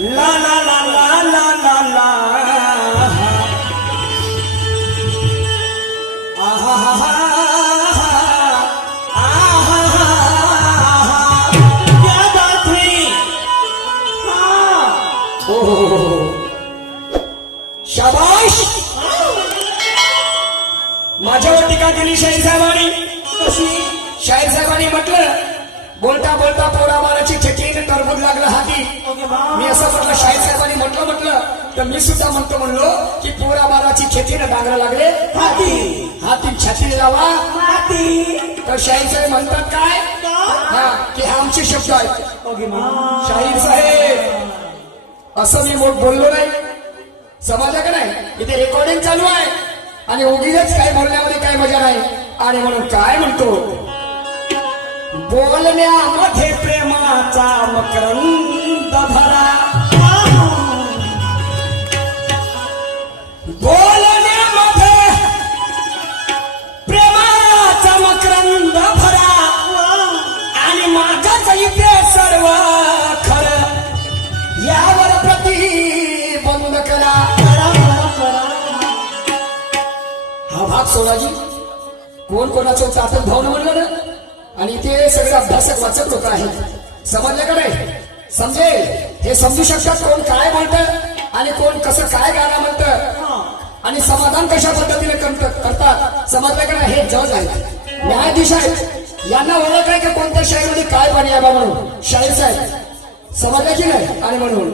ला ला ला ला ला ला ला आहा हा हा आहा हा हा क्या बात हुई हाँ? ओ हो, हो, हो, हो. शाबाश। माझ्यावर टीका केली शाहीर साहेबांनी? कशी शाहीर साहेबांनी म्हटलं बोलता बोलता पोरा मी असं म्हटलं शाहीर साहेबांनी म्हटलं म्हटलं. तर मी सुद्धा म्हणतो म्हणलो की पोरा बाराची खेतीनं डांगरा लागले. हाती. हाती छाती लावा. हाती. तर शाहीर साहेब म्हणतात काय? हा की हा आमचे शब्द आहेत. शाहीर साहेब असं मी मोठ बोललो नाही. समाजाकडे नाही? इथे रेकॉर्डिंग चालू आहे. आणि उगीच काय बोलण्यामध्ये काय मजा नाही. आणि म्हणून काय म्हणतो? बोलण्यामध्ये प्रेमाचा मकरंद. भरा. बोलण्यामध्ये प्रेमाचा मकरंद भरा. आणि माझाच इथे सर्व खरं. यावर प्रतिबंध करा. हा भाग सोडाजी कोण कोणाचं चातक भावना म्हणलं ना? आणि ते सगळे अभ्यासक वाचक लोक आहेत. समजलं का नाही? समजेल हे समजू शकतात कोण काय म्हणतं आणि कोण कसं काय गाणं म्हणत. आणि समाधान कशा पद्धतीने करतात समाजाकडे हे जज आहेत. न्यायाधीश आहेत. यांना ओळख आहे की कोणत्या शाळेमध्ये काय पाणी आहे म्हणून? शाहीर साहेब. समजलं की नाही? आणि म्हणून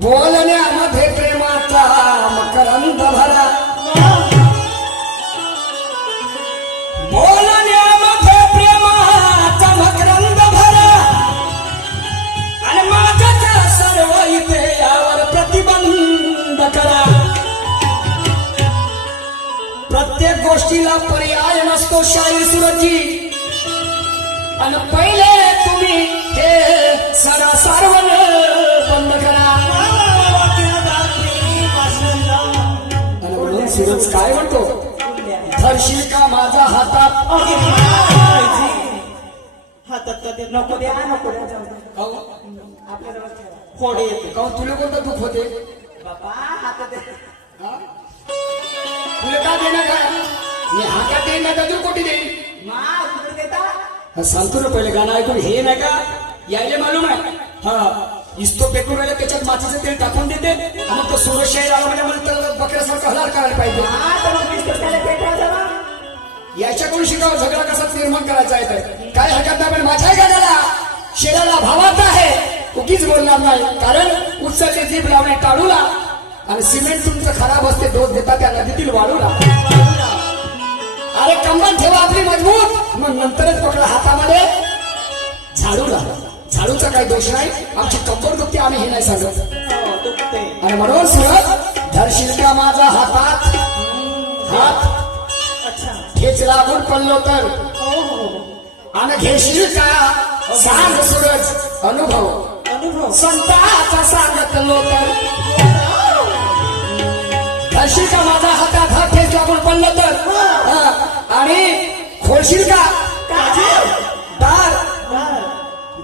बोलण्यामध्ये प्रेमाचा मकरंद भरा. बोलण्यामध्ये नसतो शाहीर सुरजी आणि पहिले तुम्ही हे सरा सारवण बंद करा. आणि म्हणून सूरज काय म्हणतो? धरशील का माझा हातात? नको द्या नको द्या ठेवा. फोडे येते तुला कोणतं दुःख होते? बाबा हातात? तुला का देणार काय मी हातात देईन नाही तर कोटी देईन. मा, उघड देता? हा, सांगतो ना पहिले गाणं ऐकून. हे नाही का? यायले मालूम आहे. हा इस्तो पेटून राहिले त्याच्यात मातीचं तेल टाकून देते. आणि मग तो सूरज शाहीर आला म्हणजे मला तर बकऱ्यासारखं हलाल करायला पाहिजे. हा, तर मग वीस टक्क्याला पेटवायचं ना. याच्याकडून शिकावं झगडा कसा निर्माण करायचा आहे तर? काय हरकत नाही पण माझ्या गाण्याला शेराला भावात आहे. उगीच बोलणार नाही. कारण उत्सवचे जीभ लावणे टाळूला. आणि सिमेंट तुमचं खराब असते दोष देता त्या नदीतील वाळूला. अरे कंबन ठेवा आपली मजबूत. मग नंतरच पकडा हातामध्ये. झाडूला. झाडूचा काही दोष नाही. आमची कंबर दुखते आम्ही हे नाही सांगत. आणि म्हणून सुरत धरशील का माझा हातात? हात. ठेच लागून पडलो तर. आणि घेशील का? सांग सुरज अनुभव. अनुभव. संताचा सांगतलो तर. धरशील का माझा हातात? हा ठेच लागून पडलो तर. हा. खोलशील का. दार.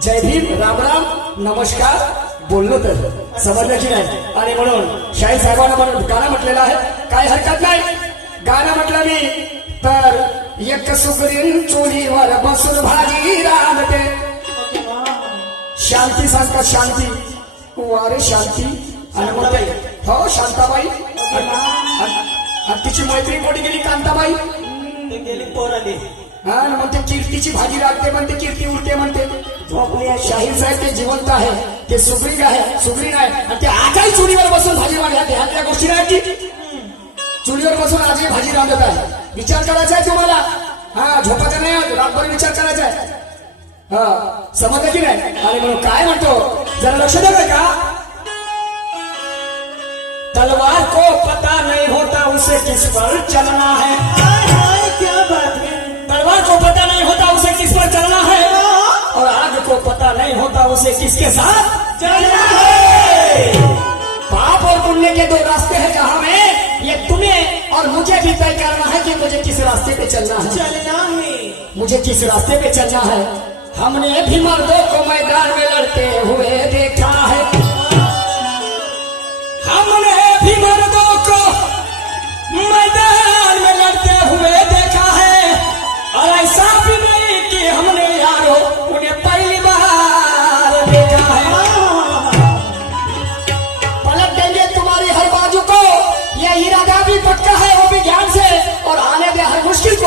जय भीम राम राम. नमस्कार. बोललो तर. समजलं की नाही? आणि म्हणून शाही साहेबांना म्हणून गाणं म्हटलेलं आहे. काय हरकत नाही. गाणं म्हटलं मी. तर एक सुगरीन चोलीवर बसून भाजी वा. शांती सांगतात शांती. वारे शांती. आणि ते- हो शांताबाई. आणि- तिची मैत्रीण कोणी गेली? कांताबाई. हा भाजी लागते म्हणते कीर्ती उलटे म्हणते. झोपली. शाहीर साहेब ते जिवंत आहे. ते सुग्रीन आहे सुग्रीन आहे. आणि ते आजही चुलीवर बसून भाजी मांडतात ह्या त्या गोष्टी नाही की? चुलीवर बसून आजही भाजी रांधत आहे. विचार करायचा आहे तुम्हाला? हा नाही आज, रातभर विचार करायचा आहे. हा समजलं की नाही? आणि म्हणून जरा लक्ष देतोय का. तलवार को पता नहीं होता उसे किस पर चलना है? होता उसे किसके साथ चलना है? पाप और पुण्य के दो रास्ते हैं जहाँ में ये तुम्हें और मुझे भी तय करना है कि मुझे किस रास्ते पे चलना है। चलना है। मुझे किस रास्ते पे चलना है? हमने भी मर्दों को मैदान में लड़ते हुए देखा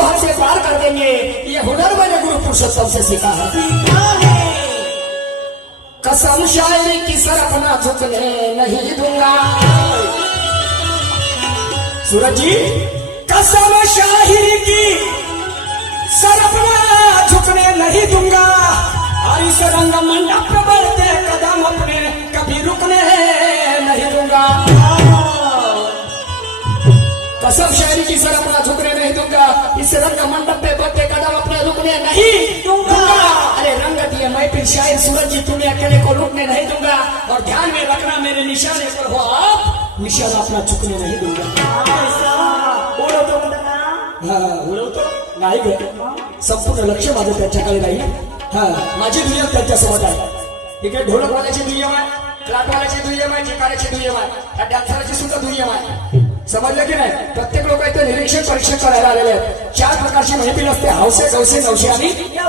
हमसे पार कर देंगे। ये हुनर मैंने गुरु पुरुषोत्तम से सीखा है। कसम शायरी की सर अपना झुकने नहीं दूँगा। सूरज जी, कसम शायरी की सर अपना झुकने नहीं दूँगा। इस रंग मंडप बढ़ते कदम अपने कभी रुकने नहीं दूँगा। कसम शायरी की सर अपना इस रंग मंडप पे कदम अपने रुकने नहीं दूंगा। अरे रंग दिए मैं फिर शायर सूरज जी तुम्हें अकेले को रुकने नहीं दूंगा। और ध्यान में रखना मेरे निशाने पर हो आप। निशाना अपना चुकने नहीं दूंगा। म्हणता का हा उडवतो नाही ग संपूर्ण लक्ष माझं त्यांच्याकडे राहील हा माझी दुय्यम त्यांच्यासोबत आहे। इकडे ढोलकवाल्याची दुय्यम आहे क्लाटवाल्याची दुय्यम आहे दुय्यम आहे त्या डॅन्सरची सुद्धा दुय्यम आहे। समजलं की नाही? प्रत्येक लोक इथे निरीक्षण परीक्षण करायला आलेले आहेत. चार प्रकारची माहिती नसते हौसे चौसे नवशे आणि या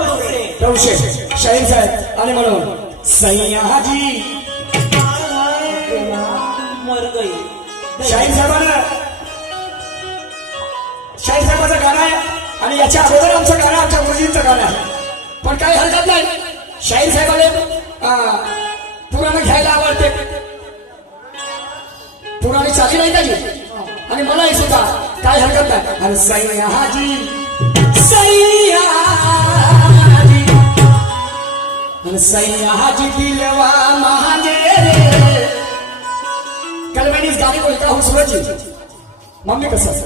नवशे शाहीर साहेब आणि म्हणून सह्याजी शाहीन शाहीर साहेबांना शाहीर साहेबाचं गाणं आहे आणि याच्या अगोदर आमचं गाणं आमच्या गुरुजींचं गाणं आहे. पण काही हरकत नाही. शाहीर साहेबांना पुराण घ्यायला आवडते. पुराणी चाली नाही त्याची आणि मलाही सुद्धा काय हरकत नाही. अरे सैयाजी सैयाजी अरे सैयाजी दिलवा महाने रे. कल मैंने इस गाने को लिखा हूँ सूरज जी मम्मी का सर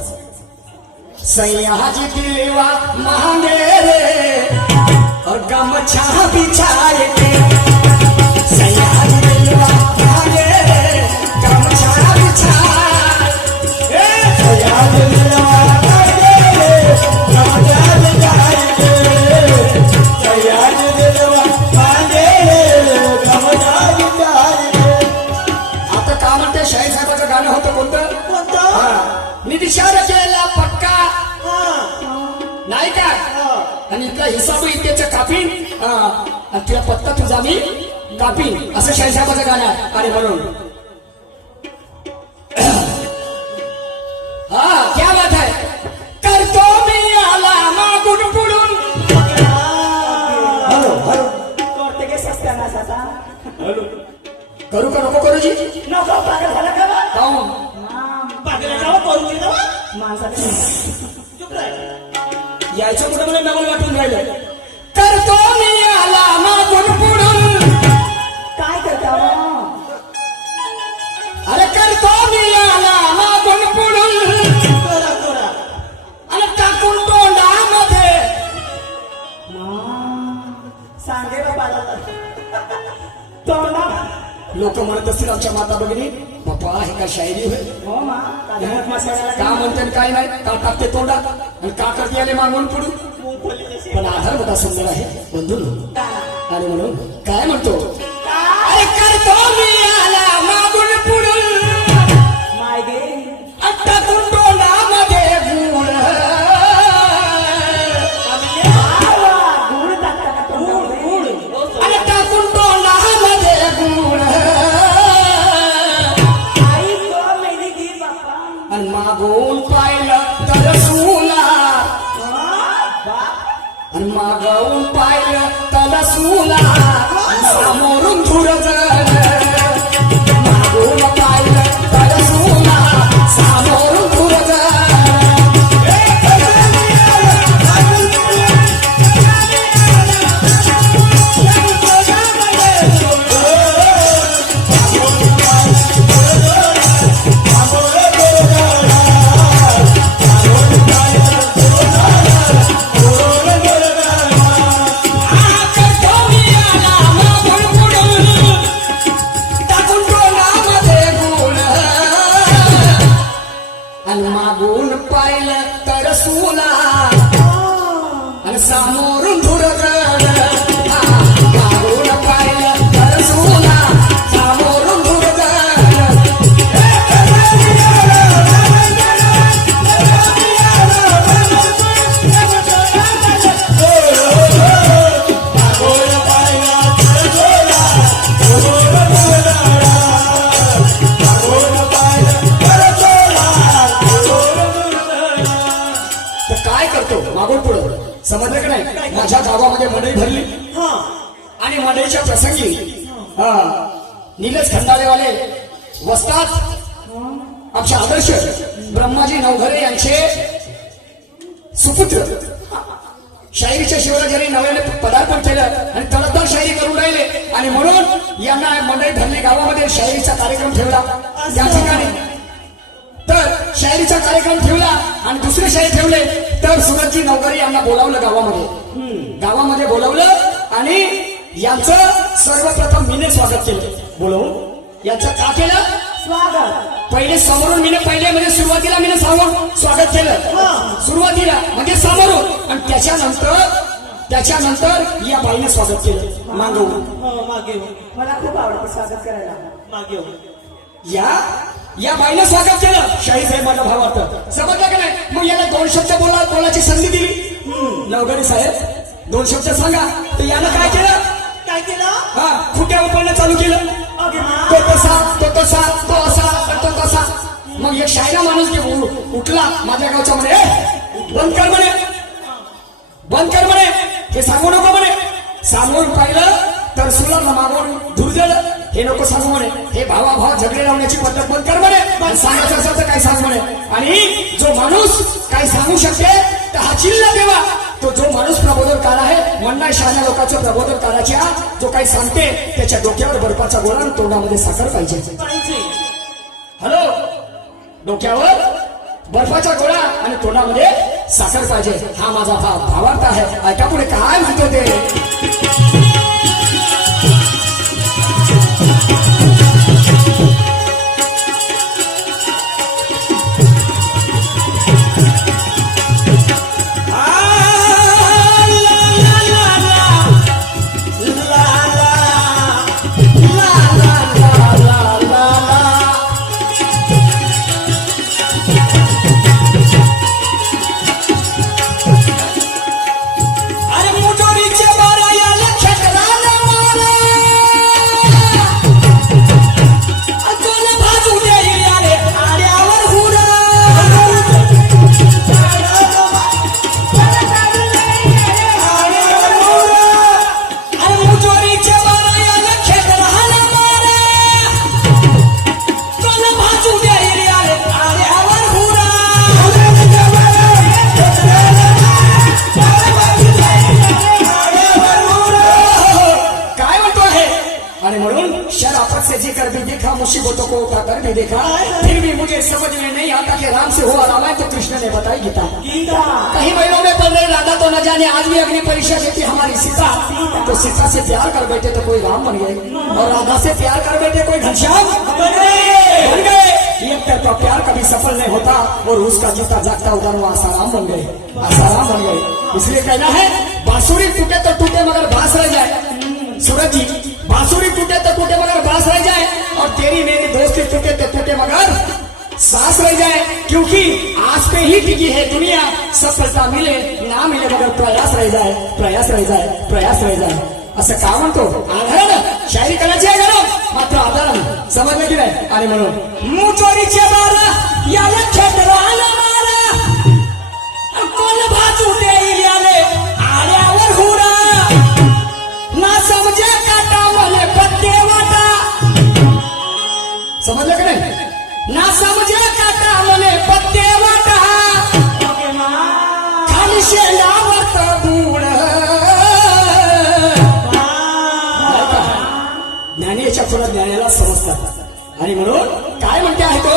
सैया दिलवा मांगे रे. और गमछा बिछाए तुझा मी कापीन असं शाहीर साहेबाचं गाणं आहे. आणि म्हणून हा क्या बात आहे. करतो मी आला मागून पुढून. Hello hello. करते के सस्त्या नासाचा. करू का नको करू जी? नको पागल झाला का बा? काहून? पागल जावं करून गेलं बा? माणसाने. चुप राह. यायचं कुठं मला नवल वाटून राहिलं? करतो मी आला पुढून. काय करता? अरे मी आला मागून पुढून. टाकून तोंडामध्ये. सांगे तोंडा. लोक म्हणत असतील आमच्या माता भगिनी बाप्पा हे काय शायरी होय? हो का म्हणते काय नाही का टाकते तोंडात आणि का करते आले मागून पुढून? पण आधार मोठा सुंदर आहे बंधू आणि म्हणून काय म्हणतो? अरे करतो मी आला मागून पुढून. माय गे आणि टाकून तोंडामध्ये गुळ गुळ. टाकता का तोंडामध्ये? आणि टाकून तोंडामध्ये गुळ आणि मागून पाहिलं तर सुला मग मागून पाहिलं तर सुला आणि समोरून तर काय करतो? समजलं का नाही? माझ्या गावामध्ये मंडई भरली. हा. आणि मंडईच्या प्रसंगी हा, निलेश खंडाळेवाले वस्तात. आमचे आदर्श ब्रह्माजी नवघरे यांचे सुपुत्र. शाहिरीच्या शिवराजांनी नव्याने पदार्पण केलं आणि तडकदार शाहिरी करून राहिले. आणि म्हणून यांना मंडळी धरली गावामध्ये शाहिरीचा कार्यक्रम ठेवला. त्या ठिकाणी तर शाहिरीचा कार्यक्रम ठेवला आणि दुसरे शाहीर ठेवले तर सुरतजी नवकरी यांना बोलावलं गावामध्ये. गावामध्ये बोलावलं आणि यांचं सर्वप्रथम मीने स्वागत केलं. बोलवून? यांचं का केलं? स्वागत. पहिले समोरून मीने पहिले म्हणजे सुरुवातीला मीने समोर स्वागत केलं. हा. सुरुवातीला म्हणजे समोरून. आणि त्याच्यानंतर त्याच्यानंतर या बाईने स्वागत केलं. मागवून. हो मागे. मला खूप आवडतं स्वागत करायला. मागे. या या बाईने स्वागत केलं. शाही साहेब माझा भावार्थ समजलं का नाही? मग याला दोन शब्द बोला बोलायची संधी दिली. नवगरी साहेब दोन शब्द सांगा. तर यानं काय केलं? काय केलं? हा खुट्या उपाडणं चालू केलं. तो तसा तो तसा तो असा तो तसा. मग एक शायरा माणूस उठला. माझ्या गावच्या म्हणे "ए, बंद कर म्हणे. बंद कर म्हणे. हे सांगू नको म्हणे. सांगून पाहिलं तर सुलाला मागून दूर गेलं हे नको सांगू म्हणे. हे भावा भाव झगडे लावण्याची पद्धत बंद कर म्हणे. सांगायचं असेल तर काय सांग म्हणे. आणि जो माणूस काय सांगू शकते तर हा चिल्ला देवा. तो जो माणूस प्रबोधनकार आहे म्हणणार शहाण्या लोकांचं प्रबोधनकाराची आज जो काही सांगते त्याच्या डोक्यावर बर्फाचा गोळा आणि तोंडामध्ये साखर पाहिजे. पाहिजे. हॅलो? डोक्यावर बर्फाचा गोळा आणि तोंडामध्ये साखर पाहिजे. हा माझा भाव भावार्थ आहे. ऐका पुढे काय म्हणतो ते? बताई गीता। गीता। कहीं महीनों में पल रहे राधा तो न जाने आज भी अग्नि परीक्षा देती हमारी सीता। तो सीता से प्यार कर बैठे तो कोई राम बन गए। और राधा से प्यार कर बैठे कोई घनश्याम बन गए. गए। एक प्यार कभी सफल नहीं होता। और उसका जीता जागता उधर वो आसाराम बन गए। आसाराम बन गए। इसलिए कहना है बांसुरी टूटे तो टूटे मगर बाँस रह जाए। सूरज जी बांसुरी टूटे तो टूटे मगर बाँस रह जाए। और तेरी मेरी दोस्ती टूटे तो टूटे मगर सांस रह जाए क्योंकि आज पे ही टिकी है दुनिया। सफलता मिले ना मिले मगर प्रयास रह जाए प्रयास रह जाए प्रयास रह जाए। असं का म्हणतो आधारण शायरी करायची आहे गरम मात्र आधारण समजलं की नाही आणि म्हणून मुचोरीचे बारा याला खेटराला मारा कोण भाजू देईल याले आल्यावर हुरा। ना समजे ना समजे काटा मले पत्ते वाटा खाली शेंगावर बूड मा. पुढे ज्ञानाला समजतात. आणि म्हणून काय म्हणते आहे तो?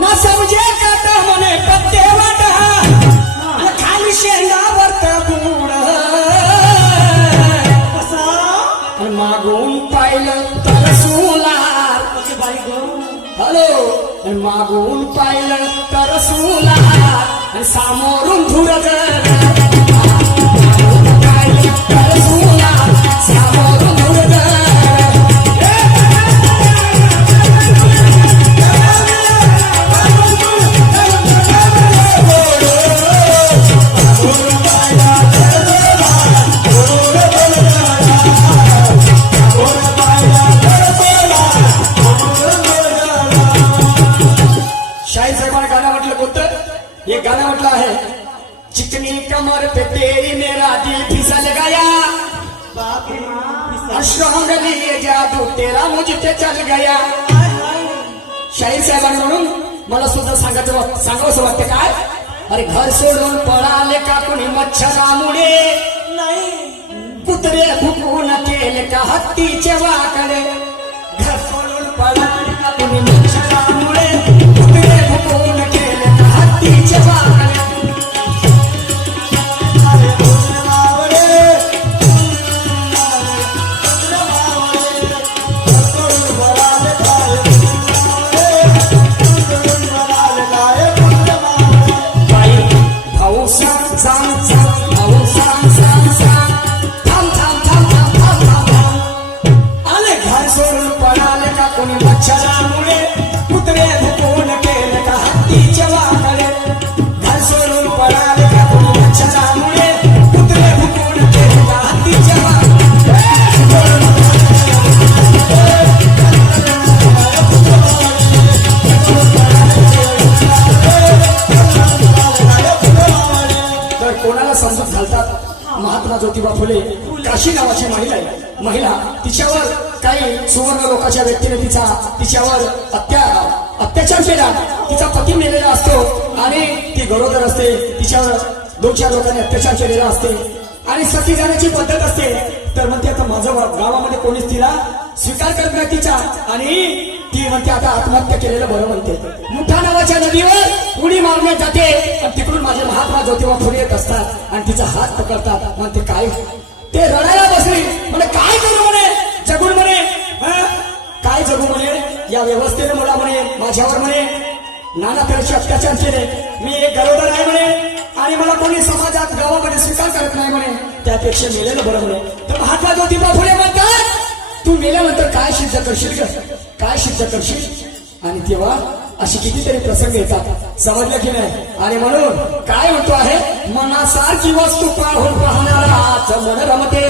ना समजे काटा मने पत्ते वाटा आणि खाली शेंगावर मागून पाहिलं तर सुला आणि सामोरून धुरग शाहीर साहेबांनी म्हणून मला सुद्धा सांगायचं सांगावंसं वाटतं काय? अरे घर सोडून पळाले का कुणी मच्छरामुळे नाही. कुत्रे फुकून केले का हत्तीचे वाकडे? घर सोडून पळाले का कुणी मच्छरामुळे कुत्रे फुकून केले का हत्तीचे वाकडे? काशी नावाची महिला आहे. महिला तिच्यावर काही सुवर्ण लोकांच्या व्यक्तीने तिचा तिच्यावर अत्या अत्याचार केला. तिचा पती मेलेला असतो आणि ती गरोदर असते. तिच्यावर दोन चार लोकांनी अत्याचार केलेला असते. आणि सती जाण्याची पद्धत असते. तर म्हणते आता माझं गावामध्ये कोणीच तिला स्वीकार करत नाही तिचा. आणि ती म्हणते आता आत्महत्या केलेलं बरं म्हणते. मुठा नावाच्या नदीवर उडी मारण्यात जाते. आणि तिकडून माझे महात्मा ज्योतिबा फुले येत असतात आणि तिचा हात पकडतात. म्हणते काय ते रडायला बसली. म्हणे काय करू म्हणे? जगून म्हणे. काय जगू म्हणे? या व्यवस्थेने मला म्हणे माझ्यावर म्हणे नाना तऱ्हेचे अत्याचार केले. मी एक गरोदर आहे म्हणे. आणि मला कोणी समाजात गावामध्ये स्वीकार करत नाही म्हणे. त्यापेक्षा मेलेलं बरं म्हणे. तर महात्मा ज्योतिबा फुले म्हणतात तू मेल्यानंतर काय सिद्ध करशील काय सिद्ध करशील? आणि तेव्हा अशी कितीतरी प्रसंग येतात. समजलं की नाही? आणि म्हणून काय म्हणतो आहे? मनासारखी वस्तू पाहून पाहणारा मन रमते.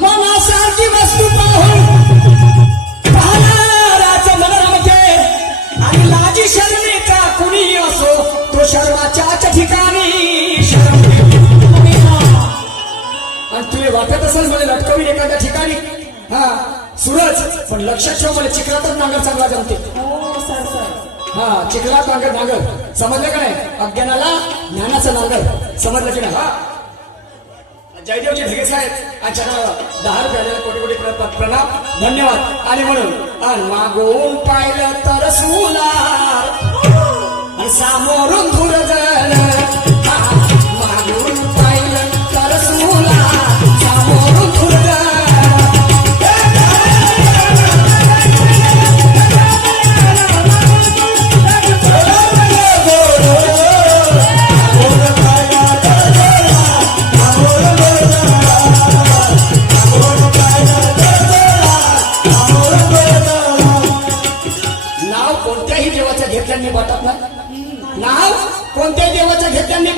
मनासारखी वस्तू पाहून पाहणाराच मन रमते. आणि लाजी शर्मेचा कुणी असो तो शर्माच्याच ठिकाणी शरमते आणि तुला वाटत असेल मला लटकवीन एखाद्या ठिकाणी? हा. सूरज पण लक्षात ठेव मला चिखलातच नांगर चांगला जमते. हो हा चिखलात नांगर नांगर. समजलं का नाही? अज्ञानाला ज्ञानाचं नांगर. समजलं की नाही? हा. जयदेवजी ढगे साहेब आजच्या दहा रुपयाला कोटी कोटी प्र- प्र- प्रणाम धन्यवाद. आणि म्हणून आणि मागून पाहिलं तर सुला. आणि सामोरून धुर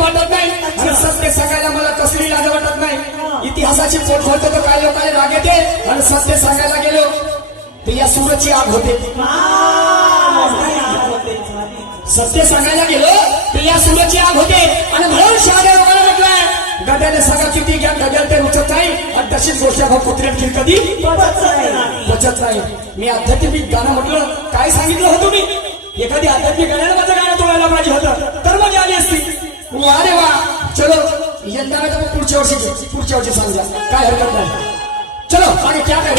वाटत नाही. आणि सत्य सांगायला मला कसली लाज वाटत नाही. इतिहासाची पोट भरतो तर काय लोकांना राग येते? आणि सत्य सांगायला गेलो तर या सूरची आग होते. सत्य सांगायला गेलो तर या सूरची आग होते. आणि म्हणून शहाद्या लोकांना म्हटलंय गद्याने सांगा किती घ्या गड्याला ते रुचत नाही. आणि तशीच गोष्ट भाऊ कुत्र्या कधी? बचत नाही. मी आध्यात्मिक गाणं म्हटलं काय सांगितलं होतं मी एखादी आध्यात्मिक गाण्याला माझं गाणं तोडायला पाहिजे होतं. तर मजा आली असती. अरे वा. चलो यंदा नाही तर पुढच्या वर्षी पुढच्या वर्षी सांगा काय हरकत नाही. चलो आणि क्या काय